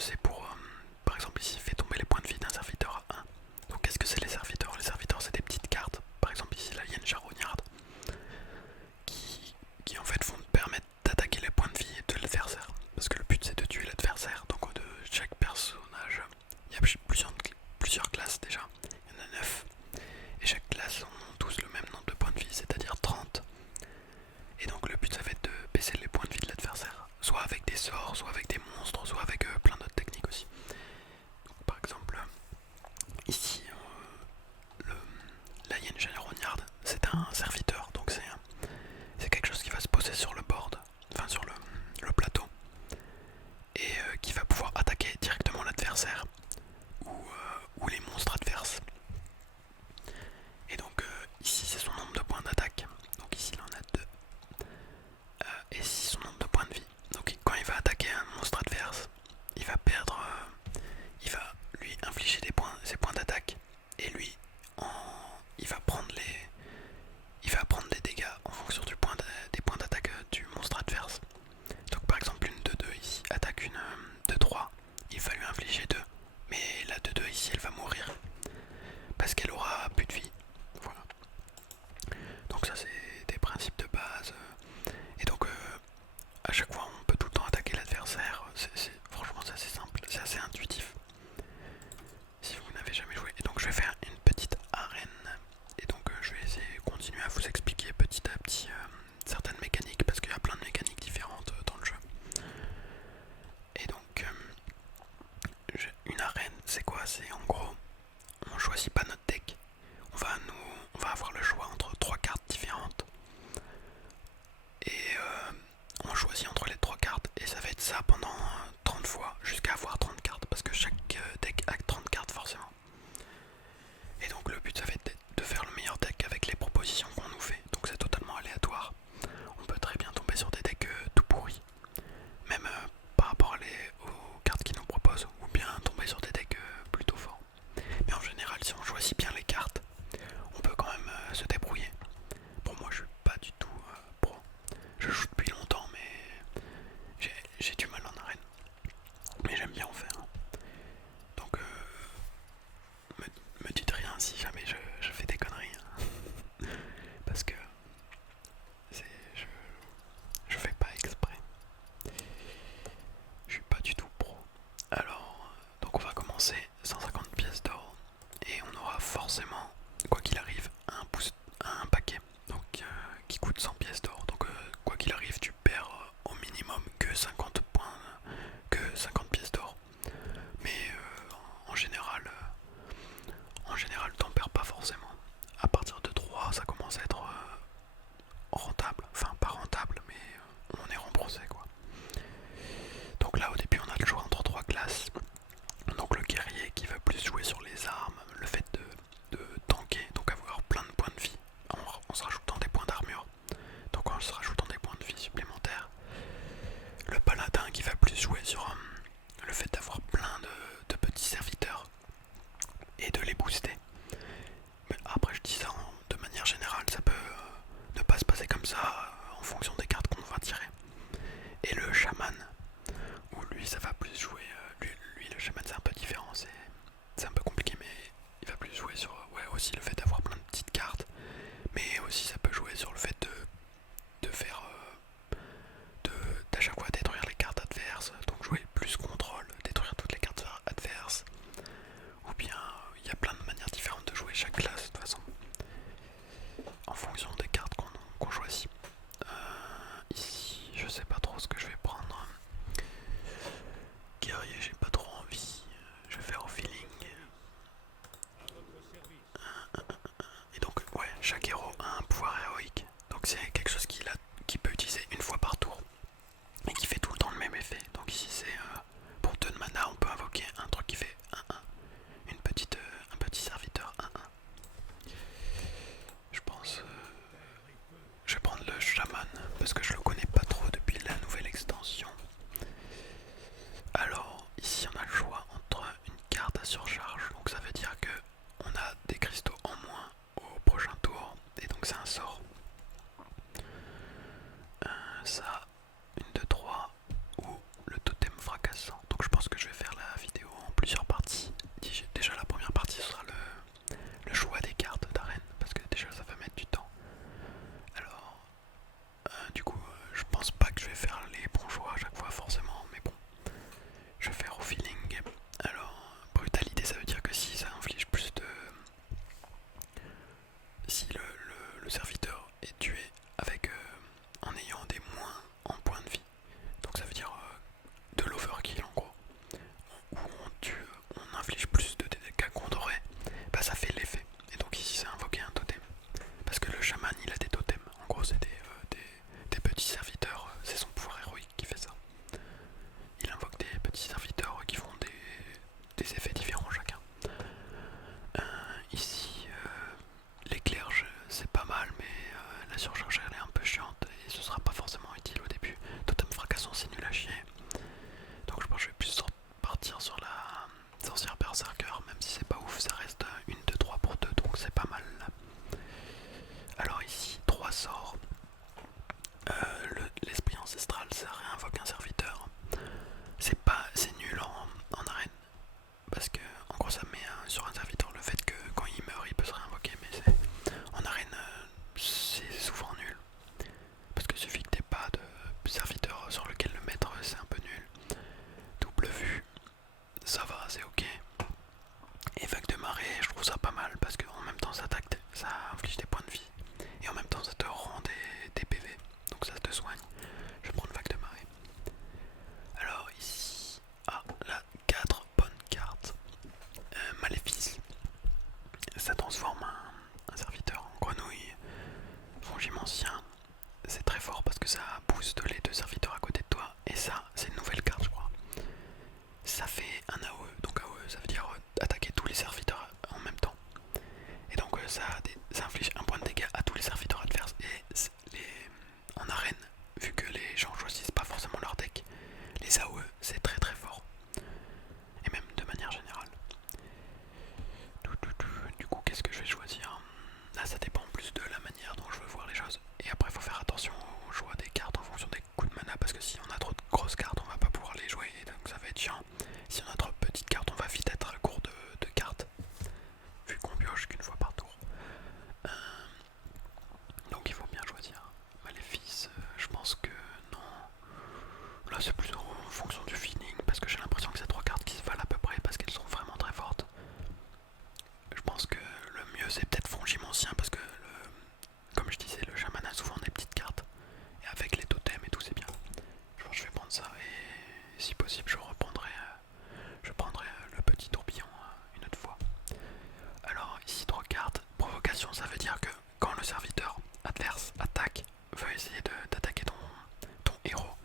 c'est pour, par exemple ici, fait tomber les points de vie d'un serviteur à 1. Donc qu'est-ce que c'est les serviteurs? Les serviteurs c'est des petites cartes, par exemple ici là il y a une charognarde qui, qui en fait vont te permettre d'attaquer les points de vie de l'adversaire. Parce que le but c'est de tuer l'adversaire, donc de chaque personnage, il y a plusieurs classes déjà, il y en a 9. Et chaque classe ont tous le même nombre de points de vie, c'est-à-dire 30. Et donc le but ça va être de baisser les points de vie de l'adversaire, soit avec des sorts, soit avec des monstres, soit avec plein d'autres techniques aussi. Donc par exemple, ici, là il y a une charognarde, c'est un serviteur, donc c'est quelque chose qui va se poser sur le board, enfin sur le plateau, et qui va pouvoir attaquer directement l'adversaire ou les monstres adverses. Et donc ici c'est son nombre de points d'attaque, donc ici il en a 2. Et ici son nombre de points de vie. Donc quand il va attaquer un monstre adverse, il va perdre, il va lui infliger ses points d'attaque, et lui, il va prendre des dégâts en fonction des points d'attaque du monstre adverse. Donc par exemple une 2-2 ici attaque une 2-3, il va lui infliger 2. Mais la 2-2 ici elle va mourir parce qu'elle aura plus de vie. Voilà. Donc ça c'est des principes de base. Et donc à chaque fois on peut tout le temps attaquer l'adversaire. Franchement c'est assez simple, c'est assez intuitif. Si vous n'avez jamais joué. Et donc je vais faire une petite arène. Et donc je vais essayer de continuer à vous expliquer petit à petit certaines mécaniques, parce qu'il y a plein de mécaniques différentes dans le jeu. Et donc c'est ok. Et vague de marée, je trouve ça pas mal parce qu'en même temps ça inflige des points de vie et en même temps ça te rend des PV, donc ça te soigne. Je vais prendre vague de marée. Alors ici, là 4 bonnes cartes. Maléfice, ça transforme un serviteur en grenouille fongimancien. C'est très fort parce que ça booste les deux serviteurs à côté de toi. Et ça, c'est une nouvelle carte, je crois. Ça fait un AOE. Donc AOE, ça veut dire attaquer tous les serviteurs en même temps. Et donc ça inflige un point de dégâts à tous les serviteurs adverses. Et en arène, vu que les gens choisissent pas forcément leur deck, les AOE, c'est très très fort. Et même de manière générale. Du coup, qu'est-ce que je vais choisir? Là, ça dépend plus de la manière dont je veux voir les choses. Et après, il faut faire attention au choix des cartes en fonction des coups de mana, parce que si on a trop de grosses cartes, on va pas pouvoir les jouer, et donc ça va être chiant. Si on a trop de petites cartes, on va vite être à court de cartes, vu qu'on pioche qu'une fois par tour. Donc il faut bien choisir. Maléfice, je pense que non. Là, c'est plutôt en fonction du feeling, parce que j'ai l'impression que c'est trois cartes qui se valent à peu près, parce qu'elles sont vraiment très fortes. Je pense que le mieux c'est peut-être Fongimancien parce que comme je disais, le chaman a souvent des petites cartes et avec les totems et tout c'est bien. Je pense que je vais prendre ça et si possible je prendrai le petit tourbillon une autre fois. Alors ici 3 cartes. Provocation, ça veut dire que quand le serviteur adverse attaque, veut essayer d'attaquer ton héros,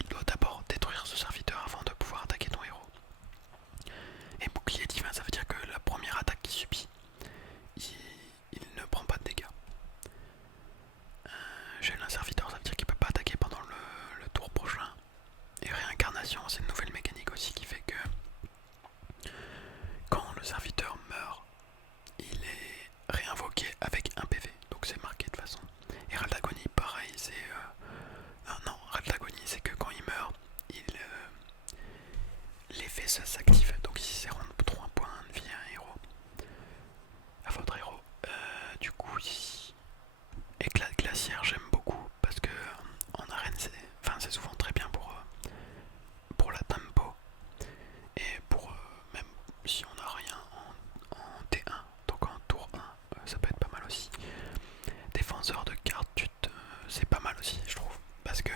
il doit d'abord détruire ce serviteur avant de pouvoir attaquer ton héros. Et bouclier divin, ça veut dire que la première attaque qu'il subit, il ne prend pas de dégâts. Gèle un serviteur, ça veut dire qu'il peut pas attaquer pendant le tour prochain. Et réincarnation, c'est une nouvelle mécanique aussi qui fait que quand le serviteur meurt, il est réinvoqué avec un PV, donc c'est marqué de toute façon. Et Râle d'Agonie, pareil, c'est... non, Râle d'Agonie, c'est que quand il meurt, l'effet s'active. Donc ici c'est rendre 3 points de vie à un héros. À votre héros. Du coup ici, éclat de glaciaire j'aime beaucoup parce que en arène c'est souvent très bien pour la tempo et pour même si on n'a rien en T1, donc en tour 1 ça peut être pas mal aussi. Défenseur de cartes c'est pas mal aussi je trouve parce que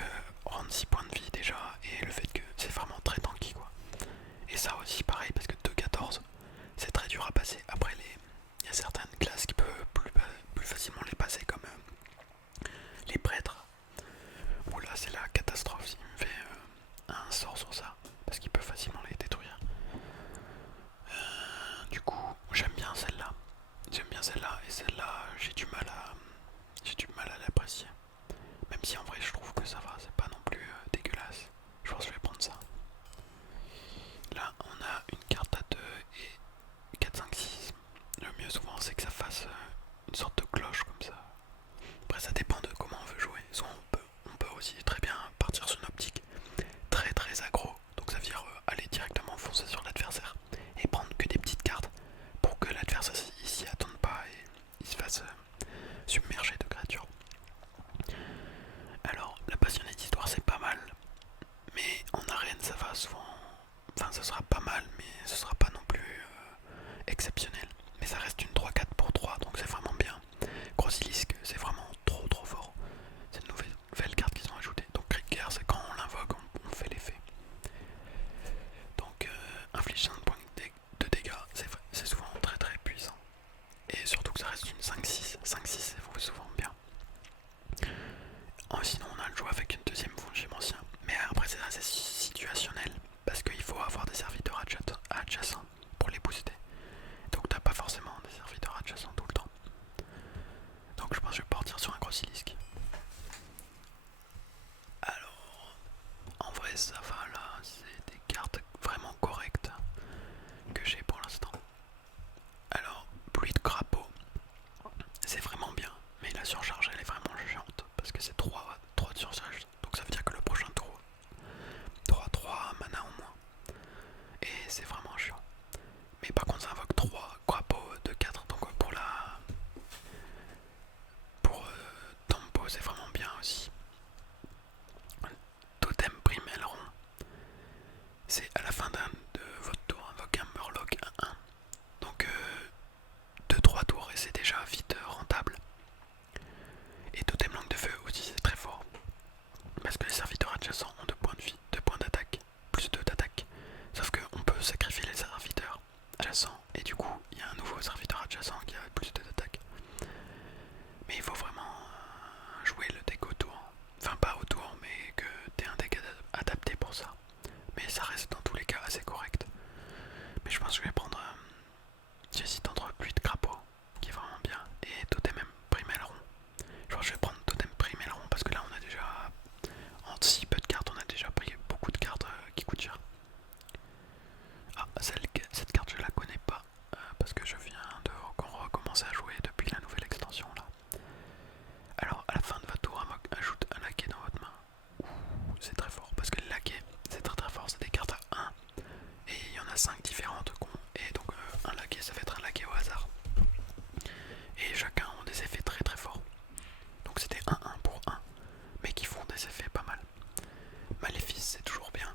rendre 6 points de vie déjà et le fait que c'est vraiment très tanky quoi. Et ça aussi pareil parce que 2-14 c'est très dur à passer. Après il y a certaines classes qui peuvent plus facilement les passer comme les prêtres. Où là c'est la catastrophe s'il me fait un sort sur ça. Parce qu'il peut facilement les détruire. Du coup j'aime bien celle-là. J'aime bien celle-là et celle-là j'ai du mal à l'apprécier. Même si en vrai je trouve que ça va, c'est pas non plus dégueulasse. Je pense que je vais prendre ça. Là on a une carte à 2 et 4, 5, 6. Le mieux souvent c'est que ça fasse une sorte de cloche comme ça. Après ça dépend de comment on veut jouer. Soit on peut aussi très bien partir sur une optique très très aggro. Donc ça veut dire aller directement foncer sur l'adversaire et prendre que des petites cartes pour que l'adversaire s'y attende pas et il se fasse submerger de créatures. Alors la passionné d'histoire c'est pas mal. Mais en arène ça va souvent... Enfin ce sera pas mal mais ce sera pas non plus exceptionnel. Mais ça reste une 3-4 pour 3 donc c'est vraiment bien. Grossilisque c'est vraiment trop fort. C'est une nouvelle carte qu'ils ont ajoutée. Donc Krieger c'est quand on l'invoque on fait l'effet. Donc inflige 5 points de dégâts c'est souvent très très puissant. Et surtout que ça reste une 5-6. 5-6 c'est souvent bien. Sinon on a le jouer avec une deuxième Fongimancien. Mais après c'est assez situationnel. Parce qu'il faut avoir des serviteurs adjacents pour les booster. Donc t'as pas forcément des serviteurs adjacents tout le temps. Donc je pense que je vais partir sur un Grossilisque. Alors, en vrai ça va là, c'est des cartes vraiment correctes que j'ai pour l'instant. Alors, pluie de crapaud, c'est vraiment bien, mais la surcharge elle est vraiment chiante parce que c'est 3 de surcharge. Donc ça veut dire que le prochain tour, t'auras 3 mana en moins. Et c'est vraiment chiant. Mais par contre ça invoque 3 crapauds de 4, donc pour tempo c'est vraiment bien aussi. Totem prime aileron, c'est à la fin de votre tour invoque un 5 différentes et donc un laquais ça va être un laquais au hasard. Et chacun ont des effets très très forts. Donc c'était 1-1 pour 1, mais qui font des effets pas mal. Maléfice c'est toujours bien.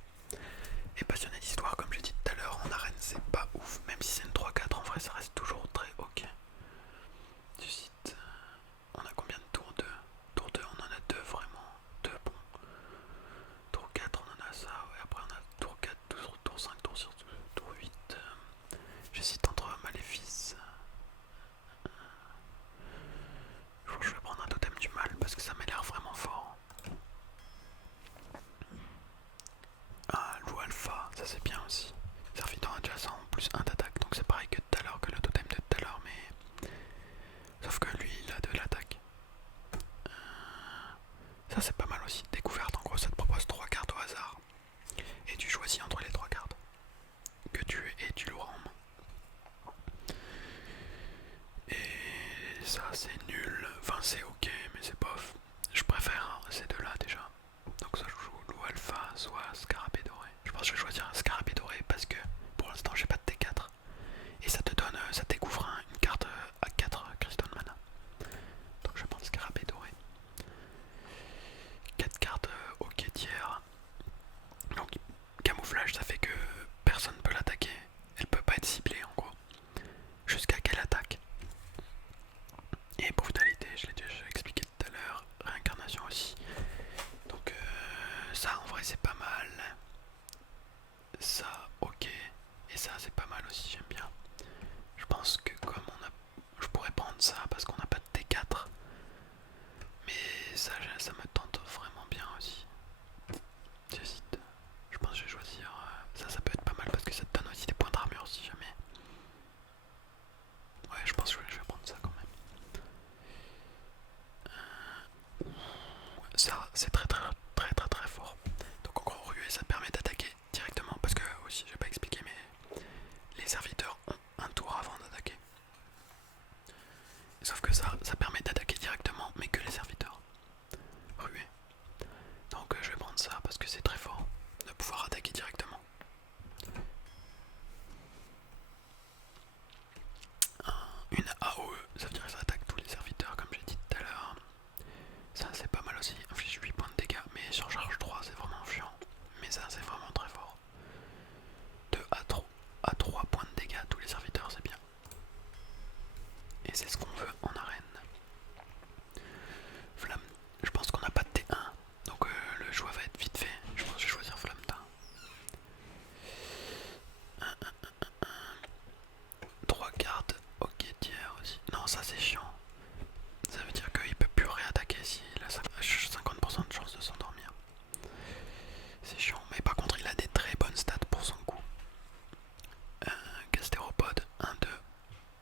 Et passionné d'histoire comme j'ai dit tout à l'heure, en arène c'est pas ouf. Même si c'est une 3-4 en vrai ça reste toujours très ok. Du site, on a combien de tours 2? Tour 2 on en a 2 vraiment. 2 bons. Tour 4 on en a ça, ouais après on a tour 4, tour 5, tour 6, tour 8. J'hésite entre Maléfice. Je vais prendre un totem du mal parce que ça m'a l'air vraiment fort. Ah, loup alpha, ça c'est bien aussi. Serviteur adjacent plus 1 d'attaque, donc c'est pareil que tout à l'heure, que le totem de tout à l'heure, mais sauf que lui il a de l'attaque. Ça c'est pas mal aussi. Découverte, en gros ça te propose 3 cartes au hasard. Et tu choisis entre les 3 cartes que tu l'auras en main. Et ça c'est nul, enfin c'est ok mais c'est bof. Je préfère ces deux là déjà. Donc ça je joue loup alpha, soit scarabée doré. Je pense que je vais choisir un scarabée doré parce que pour l'instant j'ai pas de T4. Et ça te donne, ça te découvre une carte à 4 cristaux de mana. Donc je vais prendre scarabée doré. 4 cartes ok tiers. Donc camouflage ça fait que personne ne peut l'attaquer. Elle peut pas être ciblée en gros. Jusqu'à quelle attaque? Et brutalité, je l'ai déjà expliqué tout à l'heure. Réincarnation aussi. Donc ça en vrai c'est pas mal. Ça ok. Et ça c'est pas mal aussi, j'aime bien. Je pense que comme on a... Je pourrais prendre ça parce qu'on n'a pas de T4. Mais ça me tente vraiment bien aussi. J'hésite. Je pense que je vais choisir... ça peut être pas mal parce que ça te donne aussi des points d'armure si jamais. Ouais, je pense que je vais prendre ça quand même. Ça, c'est très fort. Donc en gros, ruée, ça te permet d'attaquer directement. Parce que, aussi, j'ai pas expliqué, mais les serviteurs ont un tour avant d'attaquer. Sauf que ça permet d'attaquer directement, mais que les serviteurs. Ruée. Donc je vais prendre ça parce que c'est très fort de pouvoir attaquer directement. Une AOE, ça veut dire que ça attaque tous les serviteurs comme j'ai dit tout à l'heure. Ça c'est pas mal aussi, inflige 8 points de dégâts, mais sur charge 3 c'est vraiment chiant. Mais ça c'est vraiment très fort. 2 à 3 points de dégâts à tous les serviteurs, c'est bien. Et c'est ce qu'on veut en arène. Flamme, je pense qu'on n'a pas de T1, donc le choix va être vite fait. Je pense que je vais choisir Flamme Teint. 3 cartes, ok tiers aussi. Non ça c'est chiant. Ça veut dire qu'il peut plus réattaquer s'il a 50% de chance de s'endormir. C'est chiant, mais par contre il a des très bonnes stats pour son coup. Gastéropode 1-2.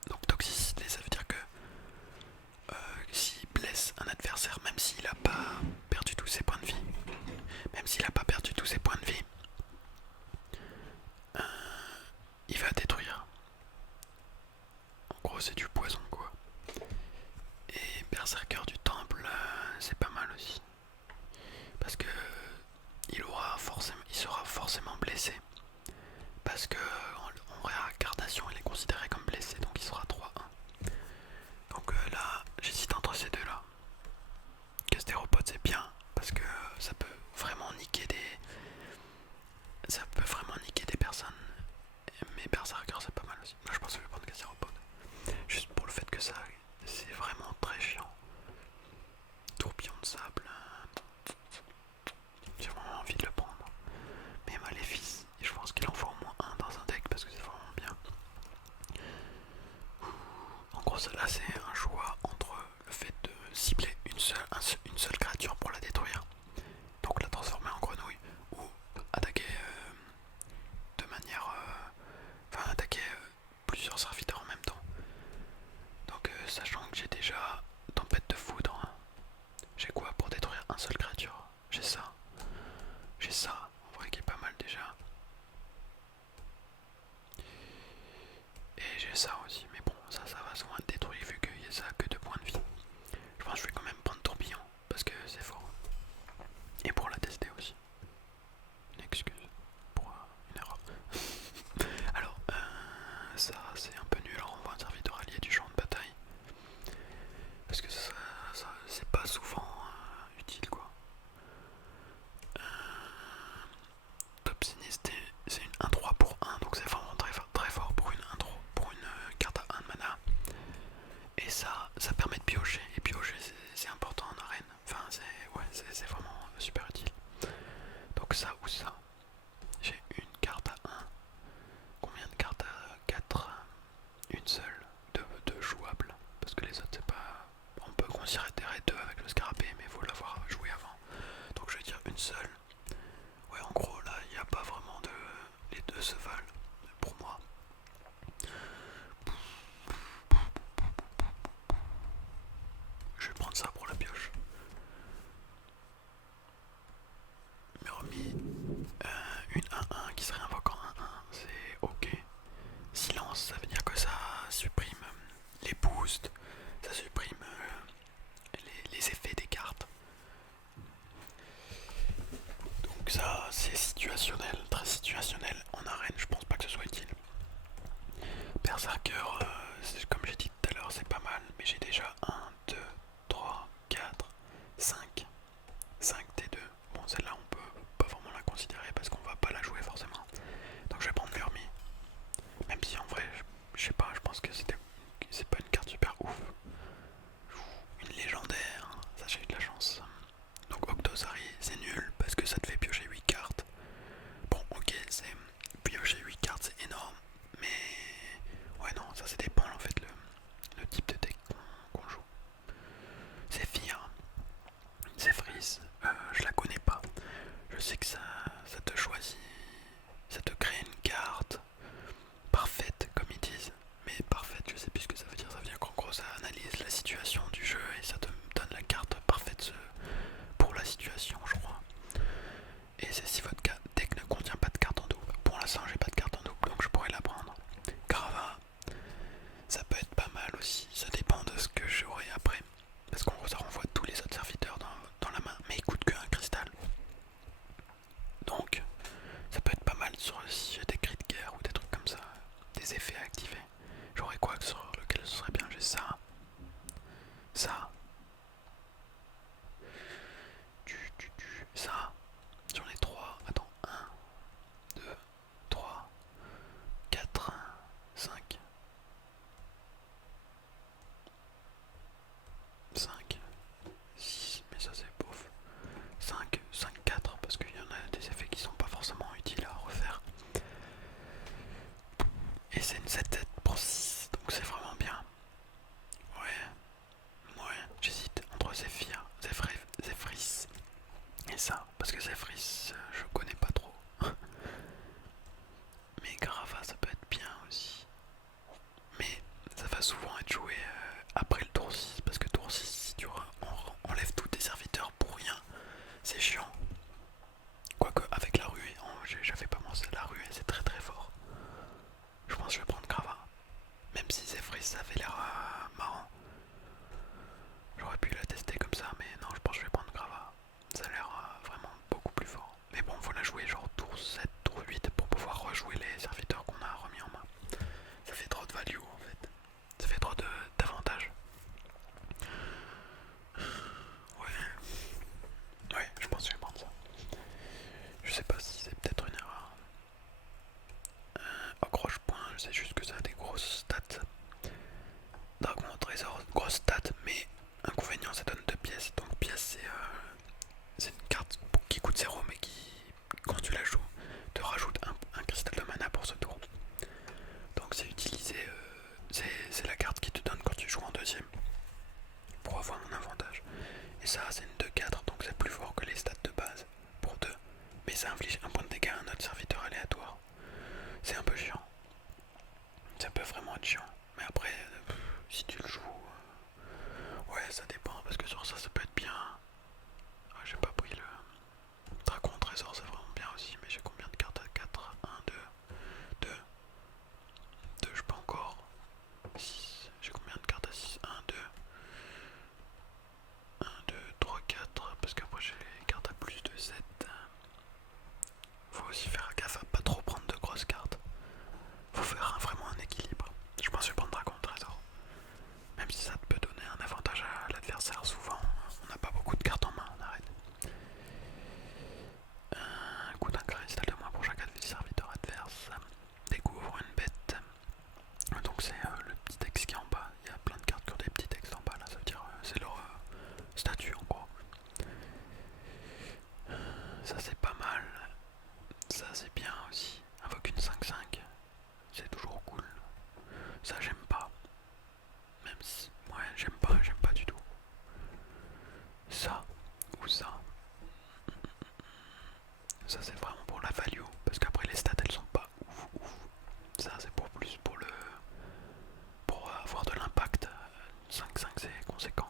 Donc toxicité, ça veut dire que s'il blesse un adversaire, même s'il a pas perdu tous ses points de vie, il va détruire. En gros c'est du poison quoi. Et berserker du temple, c'est pas mal aussi. Parce que il sera forcément blessé. Parce que en réincarnation il est considéré comme blessé, donc il sera 3-1. Donc là j'hésite entre ces deux là. Gastéropode c'est bien parce que ça peut vraiment niquer des personnes. Mais berserker c'est pas mal aussi. Moi je pense que je vais prendre Gastéropode. Juste pour le fait que ça c'est vraiment très chiant. Tourbillon de sable. J'ai vraiment envie de le prendre. Mais Maléfice, je pense qu'il en faut au moins un dans un deck parce que c'est vraiment bien. En gros, là c'est un choix entre le fait de cibler une seule créature pour la détruire, donc la transformer en grenouille, ou attaquer de manière. Enfin, attaquer plusieurs serviteurs en même temps. Donc, sachant que j'ai déjà tempête de foudre, hein, j'ai quoi pour détruire un seul créature? J'ai ça. J'ai ça, en vrai qui est pas mal déjà. Et j'ai ça aussi, mais bon, ça va souvent être détruit vu qu'il y a ça que 2 points de vie. Je pense que je vais quand même prendre tourbillon, parce que c'est fort. Et pour la tester aussi. Une excuse pour une erreur. Alors, c'est juste que ça a des grosses stats. Dragon au trésor, grosse stats, mais inconvénient, ça donne 2 pièces. Donc pièce c'est une carte qui coûte 0 mais qui, quand tu la joues, te rajoute un cristal de mana pour ce tour. Donc c'est utilisé, c'est la carte qui te donne quand tu joues en deuxième pour avoir mon avantage. Et ça c'est une 2-4, donc c'est plus fort que les stats de base pour 2. Mais ça inflige un point de dégâts à un autre serviteur aléatoire. C'est un peu chiant. Ça peut vraiment être chiant. Mais après, si tu le joues, ouais, ça dépend. Parce que sur ça, ça peut être bien. Ah, j'ai pas pris le dragon au trésor, c'est vraiment bien aussi. Mais j'ai combien de cartes à 4? 1, 2, 2, 2, je peux encore. 6. J'ai combien de cartes à 6? 1, 2, 1, 2, 3, 4. Parce qu'après, j'ai les cartes à plus de 7. Faut aussi faire gaffe à pas trop prendre de grosses cartes. Faut faire vraiment un équilibre. Je pense que je vais prendre dragon au trésor. Même si ça peut donner un avantage à l'adversaire, souvent on n'a pas beaucoup de cartes en main, on arrête. Coûte un cristal de moins pour chaque serviteur adverse. Découvre une bête. Donc c'est le petit texte qui est en bas. Il y a plein de cartes qui ont des petits textes en bas là, ça veut dire c'est leur statut en gros. Ça c'est pas mal. Ça c'est bien aussi. Invoque une 5-5. C'est toujours cool. Ça j'aime pas. Même si. Ouais, j'aime pas du tout. Ça ou ça. Ça c'est vraiment pour la value. Parce qu'après les stats elles sont pas ouf ouf. Ça c'est pour plus pour le. Pour avoir de l'impact. 5-5 c'est conséquent.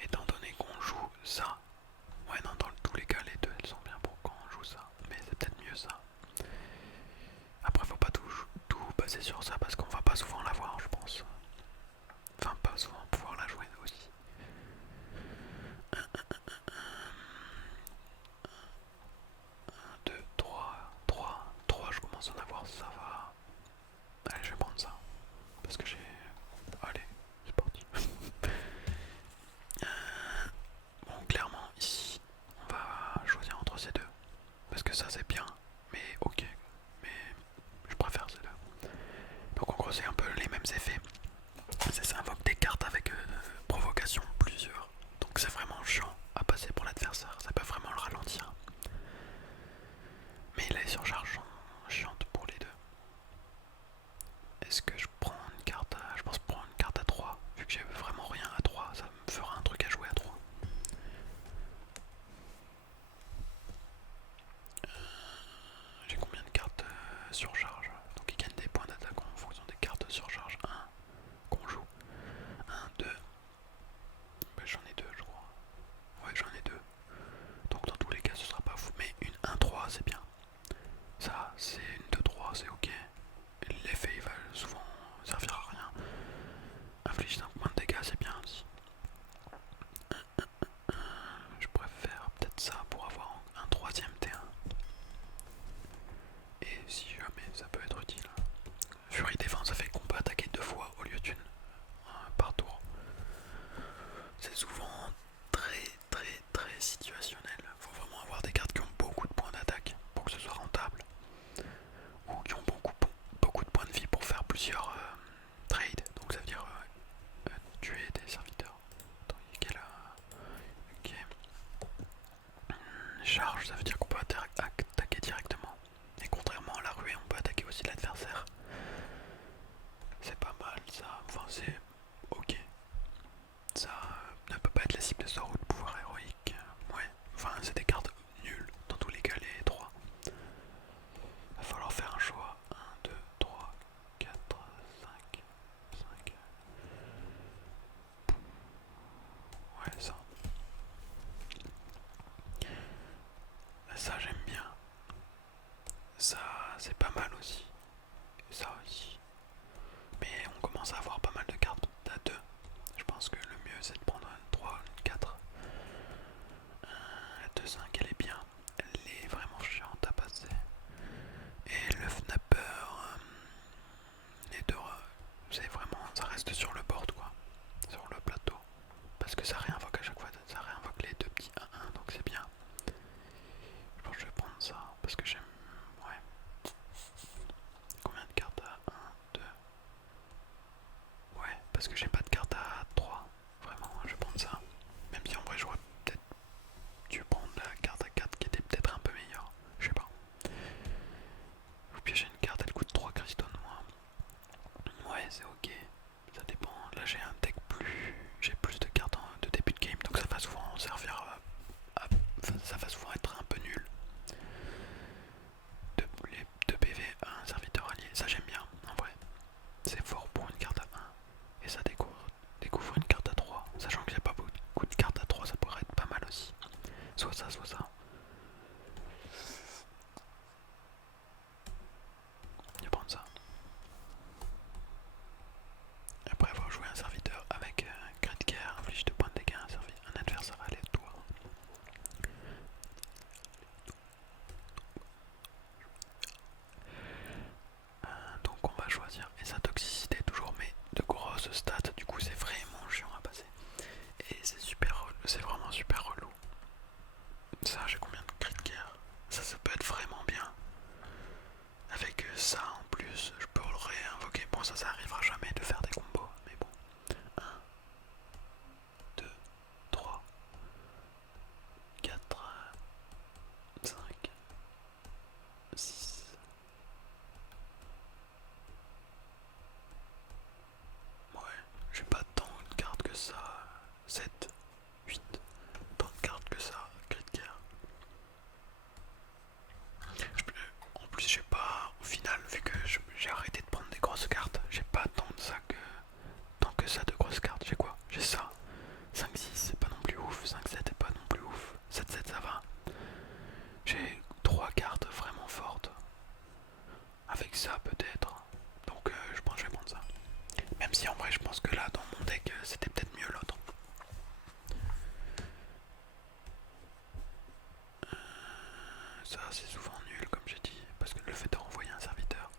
Étant donné qu'on joue ça. Ouais non dans tous les cas les deux elles sont bien pour quand on joue ça. Mais c'est peut-être mieux ça. Après faut pas tout baser sur ça parce qu'on va pas souvent l'avoir je pense. Enfin pas souvent pouvoir la jouer aussi. 2, 3, je commence à en avoir, ça va. Allez je vais prendre ça. Parce que j'ai... Allez, c'est parti. Bon clairement ici, on va choisir entre ces deux. Parce que ça c'est bien, mais ok. Mais je préfère ces deux. Donc en gros c'est un peu les mêmes effets. Ça invoque des cartes avec provocation plusieurs. Donc c'est vraiment chiant à passer pour l'adversaire. Ça peut vraiment le ralentir. Mais les surcharges sont chiantes pour les deux. Est-ce que je prends une carte à... Je pense prendre une carte à 3. Vu que j'ai vraiment rien à 3, ça me fera un truc à jouer à 3. J'ai combien de cartes surcharge? Donc il gagne des points d'attaque en fonction des cartes surcharge 1 qu'on joue. 1, 2. Ben, j'en ai 2 je crois. Ouais j'en ai 2. Donc dans tous les cas ce sera pas fou. Mais une 1-3 c'est bien. Ça c'est une 2-3 c'est ok. L'effet il va souvent servir à rien. Inflige 5 points de dégâts c'est bien aussi. Je préfère peut-être ça pour avoir un troisième T1. Et si jamais ça peut être utile. Fury défense ça fait qu'on peut attaquer 2 fois au lieu d'une par tour. C'est souvent très situationnel. Faut vraiment avoir des cartes qui ont beaucoup de points d'attaque pour que ce soit rentable. Ou qui ont beaucoup de points de vie pour faire plusieurs trades. Donc ça veut dire tuer des serviteurs. Attends, il y a quel, ok. Charge, ça veut dire qu'on peut attaquer directement. Et contrairement à la ruée, on peut attaquer aussi l'adversaire. C'est pas mal ça. Enfin, c'est ok. Ça ne peut pas être la cible de sort ou de pouvoir héroïque. Ouais, enfin, c'est des cartes nulles dans tous les cas, les 3. Va falloir faire un choix. 1, 2, 3, 4, 5, 5. Ouais, ça. Ça, j'aime bien. Ça, c'est pas mal aussi. Et ça aussi. Mais on commence à avoir pas mal de cartes à 2. Je pense que le mieux, c'est de prendre une 3, une 4. La 2-5, elle est bien. Elle est vraiment chiante à passer. Et le Fnapper, les deux, c'est vraiment, ça reste sur le board quoi, sur le plateau, parce que ça réinvoque à chaque fois, ça réinvoque les deux petits 1-1, donc c'est bien. Je pense que je vais prendre ça, parce que j'aime, ouais. que ça peut-être. Donc je pense que je vais prendre ça. Même si en vrai je pense que là dans mon deck c'était peut-être mieux l'autre. Ça c'est souvent nul comme j'ai dit, parce que le fait de renvoyer un serviteur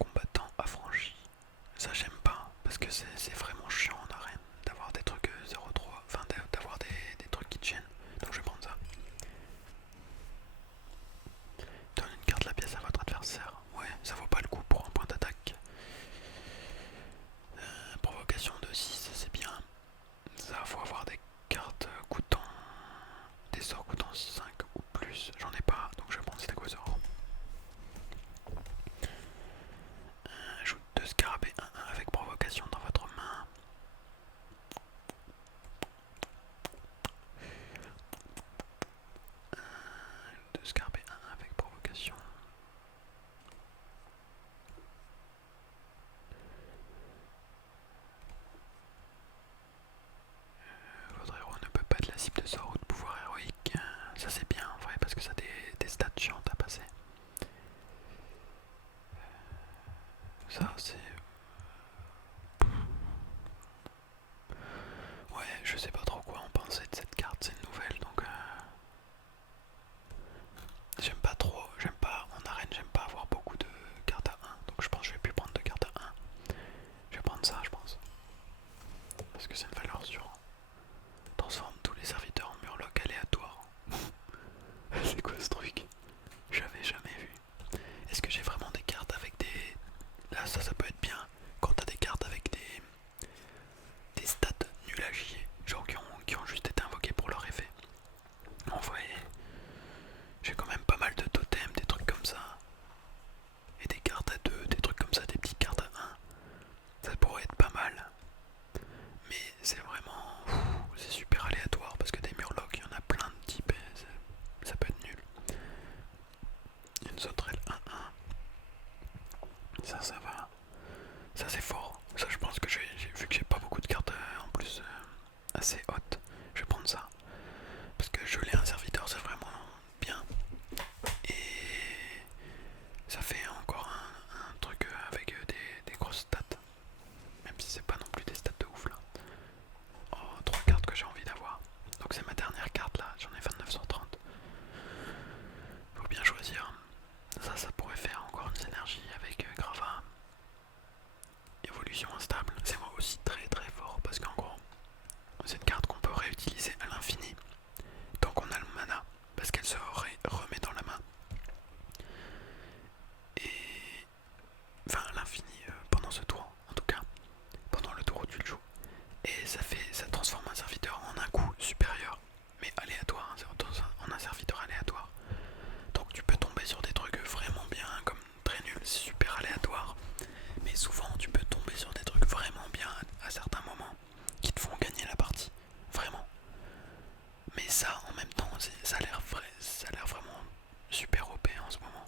combattant affranchi, ça j'aime pas, parce que c'est vraiment chiant en arène d'avoir des trucs 0-3, enfin d'avoir des trucs qui te gênent. Donc je vais prendre ça. Donne une carte de la pièce à votre adversaire. Ouais, ça vaut pas le coup pour un point d'attaque. Provocation de 6, c'est bien. Ça, faut avoir des cartes coûtant. Des sorts coûtant 5 ou plus. J'en ai pas, donc je vais prendre Stégosaure. Ajoute 2 scarabées 1-1 avec provocation dans votre main. Deux scarabées 1-1 avec provocation. Votre héros ne peut pas être la cible de sort ou de pouvoir héroïque. Ça c'est bien en vrai parce que ça a des stats chiantes à passer. Ça c'est... Ouais, je sais pas trop quoi en penser de cette carte, c'est une nouvelle donc... J'aime pas trop, j'aime pas, en arène j'aime pas avoir beaucoup de cartes à 1, donc je pense que je vais plus prendre de cartes à 1. Je vais prendre ça je pense. Parce que c'est une valeur sûre. Transforme tous les serviteurs en murloc aléatoire. C'est quoi ce truc? J'avais jamais vu. Est-ce que j'ai vraiment des cartes avec des... Là ça peut être bien. Quand t'as des cartes avec des stats nuls à chier. Genre qui ont juste été invoqués pour leur effet. En vrai, j'ai quand même pas mal de totems, des trucs comme ça. Et des cartes à 2, des trucs comme ça, des petites cartes à 1. Ça pourrait être pas mal. Mais c'est vraiment... C'est super aléatoire parce que des murlocs, il y en a plein de types et ça peut être nul. Une sauterelle 1-1. Ça va. Ça c'est fort. Ça je pense que vu que j'ai pas beaucoup de cartes en plus assez hautes, je vais prendre ça. Parce que geler un serviteur c'est vraiment bien. Et ça fait encore un truc avec des grosses stats. Même si c'est pas non plus des stats de ouf là. Oh, 3 cartes que j'ai envie d'avoir. Donc c'est ma dernière carte là, j'en ai 29 sur 30. Faut bien choisir. Ça pourrait faire encore une synergie avec Grava. Évolution instable, c'est moi aussi très très fort parce qu'en gros, c'est une carte qu'on peut réutiliser à l'infini tant qu'on a le mana parce qu'elle se remet dans la main. Et enfin à l'infini pendant ce tour en tout cas, pendant le tour où tu le joues. Et ça transforme un serviteur en un coup supérieur, mais aléatoire, en un serviteur aléatoire. Donc tu peux tomber sur des trucs vraiment bien, comme très nul, c'est super aléatoire. Mais souvent tu peux tomber sur des trucs vraiment bien à certains moments qui te font gagner la partie. Vraiment. Mais ça en même temps, ça a l'air vraiment super OP en ce moment.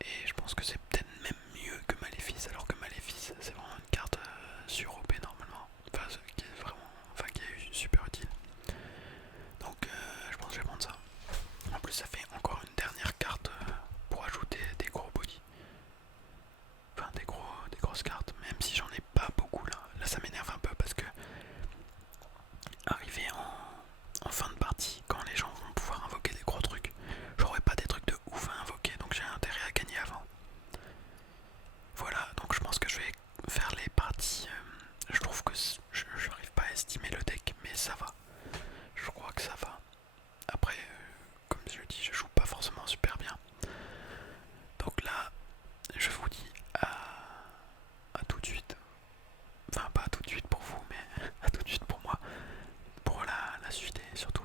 Et je pense que c'est peut-être même mieux que Maléfice, alors que Maléfice c'est vraiment une carte sur OP normalement. Enfin qui est vraiment. Enfin qui est super utile. Donc je pense que je vais prendre ça. En plus ça fait encore une dernière carte pour ajouter des gros body. Enfin des grosses cartes, même si j'en ai pas beaucoup là. Là ça m'énerve un peu parce que arrivé en fin de partie, quand les gens vont pouvoir invoquer des gros trucs, j'aurai pas des trucs de ouf à invoquer, donc j'ai intérêt à gagner avant. Voilà, donc je pense que je vais faire les parties. Je trouve que je n'arrive pas à estimer le deck, mais ça va. Je crois que ça va. Après, comme je le dis, je joue pas forcément super bien. Donc là, je vous dis à tout de suite. Enfin, pas à tout de suite pour vous, mais à tout de suite pour moi. Pour la suite et surtout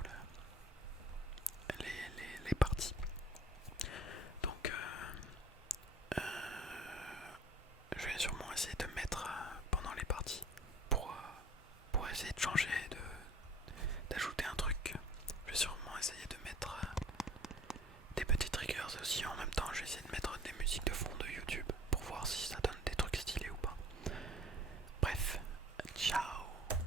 les parties. Donc, je vais sûrement essayer de mettre pendant les parties pour essayer de changer, d'ajouter